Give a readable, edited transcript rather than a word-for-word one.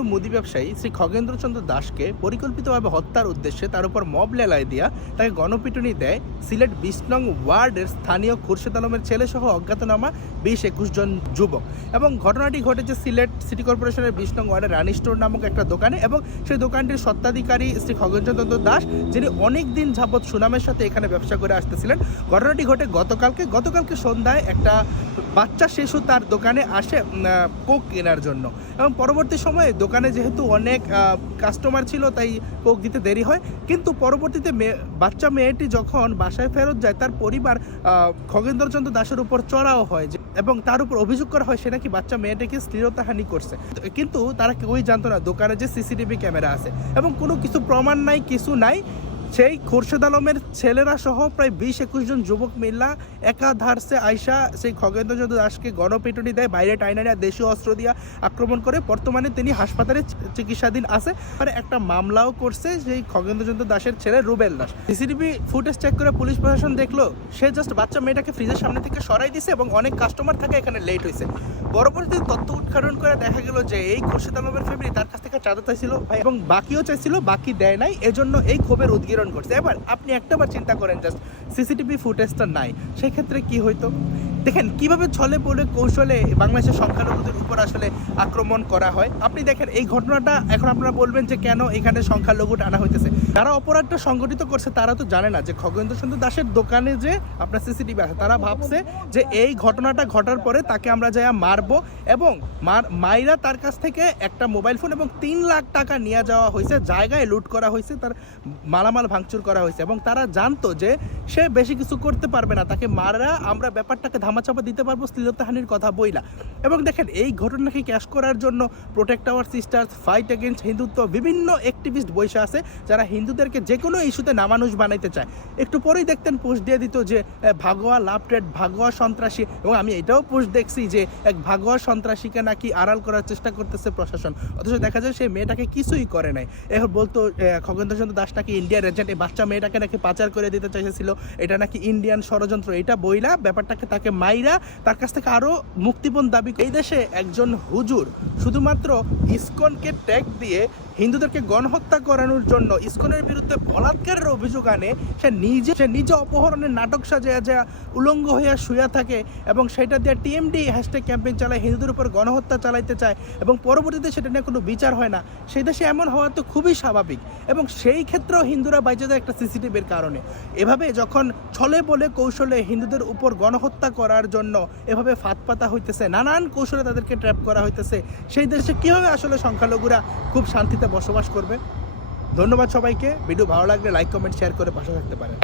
হিন্দু মুদি ব্যবসায়ী শ্রী খগেন্দ্রচন্দ্র দাসকে পরিকল্পিতভাবে হত্যার উদ্দেশ্যে তার উপর মব লেলায় দিয়া তাকে গণপিটুনি দেয় সিলেট ২০ নং ওয়ার্ডের স্থানীয় খুরশেদ আলমের ছেলেসহ অজ্ঞাতনামা ২০-২১ জন যুবক। এবং ঘটনাটি ঘটেছে সিলেট সিটি কর্পোরেশনের ২০ নং ওয়ার্ডের রানী স্টোর নামক একটা দোকানে, এবং সেই দোকানটির স্বত্বাধিকারী শ্রী খগেন্দ্রচন্দ্র দাস, যিনি অনেক দিন যাবৎ সুনামের সাথে এখানে ব্যবসা করে আসতেছিলেন। ঘটনাটি ঘটে গতকালকে সন্ধ্যায় একটা বাচ্চা শিশু তার দোকানে আসে কোক কেনার জন্য, এবং পরবর্তী সময়ে দোকানে যেহেতু অনেক কাস্টমার ছিল তাই কোক দিতে দেরি হয়। কিন্তু পরবর্তীতে বাচ্চা মেয়েটি যখন বাসায় ফেরত যায়, তার পরিবার খগেন্দ্রচন্দ্র দাসের উপর চড়াও হয় এবং তার উপর অভিযোগ করা হয় সে নাকি বাচ্চা মেয়েটাকে শ্লীলতাহানি করছে। কিন্তু তারা কেউই জানতো না দোকানে যে সিসিটিভি ক্যামেরা আছে এবং কোনো কিছু প্রমাণ নাই, কিছু নাই। সেই খুরশেদ আলমের ছেলেরা সহ প্রায় ২০-২১ জন যুবক মিল্লা একাধারসে আইসা সেই খগেন্দ্রচন্দ্র দাসকে গণপিটুনি দেয়, বাইরে টাইনারিয়া দেশীয় অস্ত্র দিয়া আক্রমণ করে। বর্তমানে তিনি হাসপাতালে চিকিৎসাধীন আছে। আর একটা মামলাও করছে সেই খগেন্দ্রচন্দ্র দাসের ছেলে Rubel Das. CCTV footage check করে পুলিশ প্রশাসন দেখলো সে জাস্ট বাচ্চা মেয়েটাকে ফ্রিজের সামনে থেকে সরাই দিছে এবং অনেক কাস্টমার থাকে এখানে লেট হয়েছে। পরবর্তীতে তথ্য উদ্ঘাটন করে দেখা গেল যে এই খুরশেদ আলমের ফ্যামিলি তার কাছ থেকে চাঁদা চাইছিল এবং বাকিও চাইছিল, বাকি দেয় নাই, এজন্য এই ক্ষোভের উদ্গীরণ করছে। এবার আপনি একটাবার চিন্তা করেন, জাস্ট সিসিটিভি ফুটেজটা নাই, সেই ক্ষেত্রে কি হইতো? দেখেন কিভাবে ছলে বলে কৌশলে বাংলাদেশের সংখ্যালঘুদের উপর আসলে আক্রমণ করা হয়। আপনি দেখেন এই ঘটনাটা, এখন আপনারা বলবেন যে কেন এখানে সংখ্যালঘু টানা হইতেছে। যারা অপরাধটা সংগঠিত করছে তারা তো জানে না যে খগেন্দ্রচন্দ্র দাসের দোকানে যে আপনার সিসিটিভি আছে। তারা ভাবছে যে এই ঘটনাটা ঘটার পরে তাকে আমরা যাই মারবো, এবং মাইরা তার কাছ থেকে একটা মোবাইল ফোন এবং ৩ লাখ টাকা নিয়ে যাওয়া হয়েছে, জায়গায় লুট করা হয়েছে, তার মালামাল ভাঙচুর করা হয়েছে। এবং তারা জানতো যে সে বেশি কিছু করতে পারবে না, তাকে মারা আমরা ব্যাপারটাকে ধামাচাপা দিতে পারবো শ্লীলতাহানির কথা বইলা। এবং দেখেন এই ঘটনাকে ক্যাশ করার জন্য protect our sisters, fight against Hindutva, বিভিন্ন অ্যাক্টিভিস্ট বসে আছে যারা হিন্দুদেরকে যে কোনো ইস্যুতে নামানুষ বানাইতে চায়। একটু পরেই দেখতেন পোস্ট দিয়ে দিত যে ভাগোয়া লাভ ট্রেড, ভাগোয়া সন্ত্রাসী, এবং আমি এটাও পোস্ট দেখছি যে এক ভাগোয়া সন্ত্রাসীকে নাকি আড়াল করার চেষ্টা করতেছে প্রশাসন, অথচ দেখা যায় সেই মেয়েটাকে কিছুই করে নাই। এখন বলতো খগেন্দ্রচন্দ্র দাস নাকি ইন্ডিয়ার এজেন্ট, এই বাচ্চা মেয়েটাকে নাকি পাচার করে দিতে চাইছিল, এটা নাকি ইন্ডিয়ান ষড়যন্ত্র। এটা বইলা ব্যাপারটাকে তাকে মাইরা তার কাছ থেকে আরো মুক্তিপণ দাবি। এই দেশে একজন হুজুর শুধুমাত্র ইসকনকে ট্যাগ দিয়ে হিন্দুদেরকে গণহত্যা করানোর জন্য ইসকনের বিরুদ্ধে বলাৎকারের অভিযোগ আনে, সে নিজে অপহরণের নাটক সাজিয়ে যা উলঙ্গ হইয়া শুয়া থাকে এবং সেটা দিয়ে টিএমডি হ্যাশট্যাগ ক্যাম্পেইন চালায়, হিন্দুদের উপর গণহত্যা চালাইতে চায় এবং পরবর্তীতে সেটা নিয়ে কোনো বিচার হয় না। সেই দেশে এমন হওয়া তো খুবই স্বাভাবিক, এবং সেই ক্ষেত্রেও হিন্দুরা বাইচে যায় একটা সিসিটিভির কারণে। এভাবে যখন ছলে বলে কৌশলে হিন্দুদের উপর গণহত্যা করার জন্য এভাবে ফাঁদ পাতা হইতেছে, নানান কৌশলে তাদেরকে ট্র্যাপ করা হইতেছে, সেই দেশে কীভাবে আসলে সংখ্যালঘুরা খুব শান্তিতে বসবাস করবে? ধন্যবাদ সবাইকে। ভিডিও ভালো লাগলে লাইক, কমেন্ট, শেয়ার করে পাশে থাকতে পারেন।